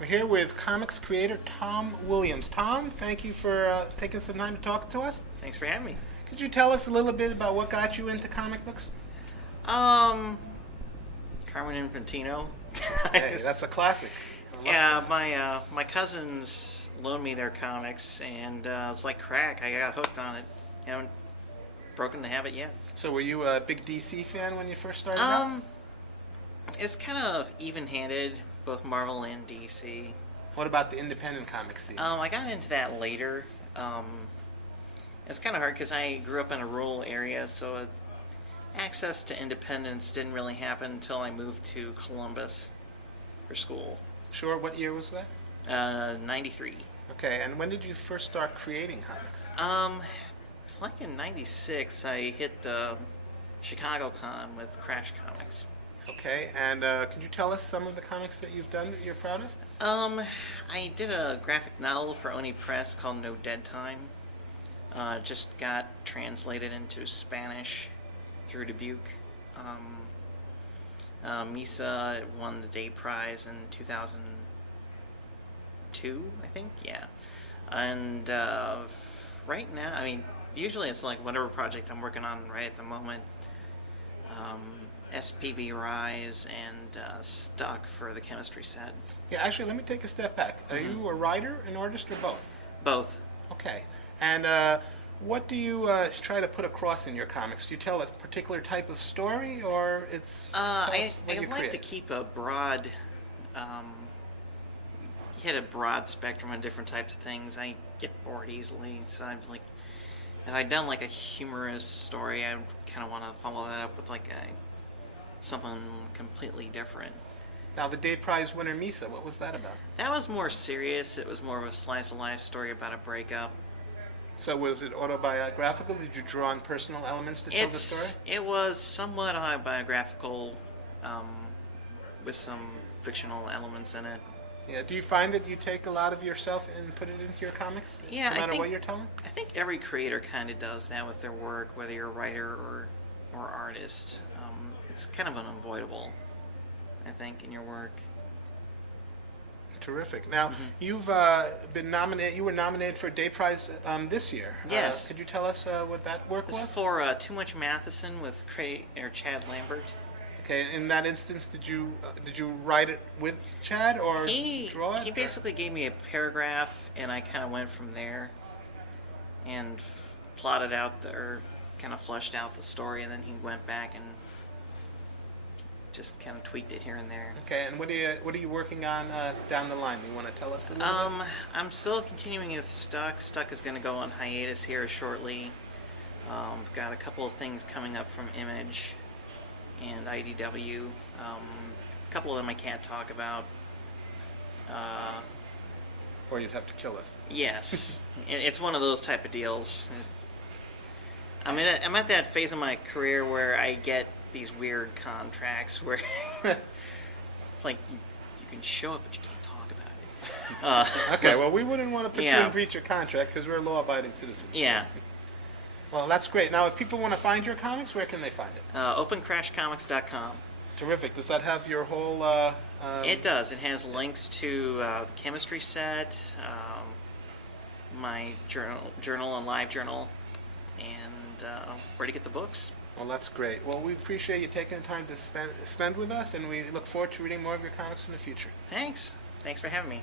We're here with comics creator Tom Williams. Tom, thank you for taking some time to talk to us. Thanks for having me. Could you tell us a little bit about what got you into comic books? Um, Carmen Infantino. Hey, that's a classic. I love Yeah, it. my cousins loaned me their comics, and it's like crack. I got hooked on it. Haven't broken the habit yet. So were you a big DC fan when you first started out? Um, it's kind of even-handed, both Marvel and DC. What about the independent comic scene? I got into that later. It's kind of hard because I grew up in a rural area, so access to independence didn't really happen until I moved to Columbus for school. Sure, what year was that? 93. Okay, and when did you first start creating comics? It's like in 96 I hit the Chicago Con with Crash Comics. Okay, and could you tell us some of the comics that you've done that you're proud of? I did a graphic novel for Oni Press called No Dead Time. Just got translated into Spanish through Dubuque. Misa won the Day Prize in 2002, I think. Yeah, and right now, I mean, usually it's like whatever project I'm working on right at the moment. SPV Rise and Stuck for the chemistry set. Yeah, actually, let me take a step back. Are you a writer, an artist, or both? Both. Okay. And what do you try to put across in your comics? Do you tell a particular type of story, or it's tell I us what you like create? to keep a broad, hit a broad spectrum of different types of things. I get bored easily, so I'm like, if I'd done like a humorous story, I kind of want to follow that up with like something completely different. Now, the Day Prize winner Misa, what was that about? That was more serious. It was more of a slice of life story about a breakup. So was it autobiographical? Did you draw on personal elements to tell the story? It was somewhat autobiographical, with some fictional elements in it. Yeah. Do you find that you take a lot of yourself and put it into your comics? Yeah, No I matter think what you're telling? I think every creator kind of does that with their work, whether you're a writer or artist. It's kind of unavoidable, I think, in your work. Terrific. Now, you've been nominated. You were nominated for a Day Prize this year. Yes. Could you tell us what that work This is was? for Too Much Matheson with Chad Lambert. Okay. In that instance, did you write it with Chad or draw it? He or- basically gave me a paragraph, and I kind of went from there and plotted out or kind of fleshed out the story, and then he went back and just kind of tweaked it here and there. Okay. And what are you working on down the line? You want to tell us a little bit? I'm still continuing with Stuck. Stuck is going to go on hiatus here shortly. Got a couple of things coming up from Image and IDW. A couple of them I can't talk about. Or you'd have to kill us. Yes, it's one of those type of deals. I'm at that phase of my career where I get these weird contracts where it's like you can show it but you can't talk about it. Okay. Well, we wouldn't want to put you Yeah. in breach of contract because we're law-abiding citizens. Yeah. Well, that's great. Now, if people want to find your comics, where can they find it? OpenCrashComics.com. Terrific. Does that have your whole? It does. It has links to the chemistry set, my journal and live journal, and where to get the books. Well, that's great. Well, we appreciate you taking the time to spend with us, and we look forward to reading more of your comics in the future. Thanks. Thanks for having me.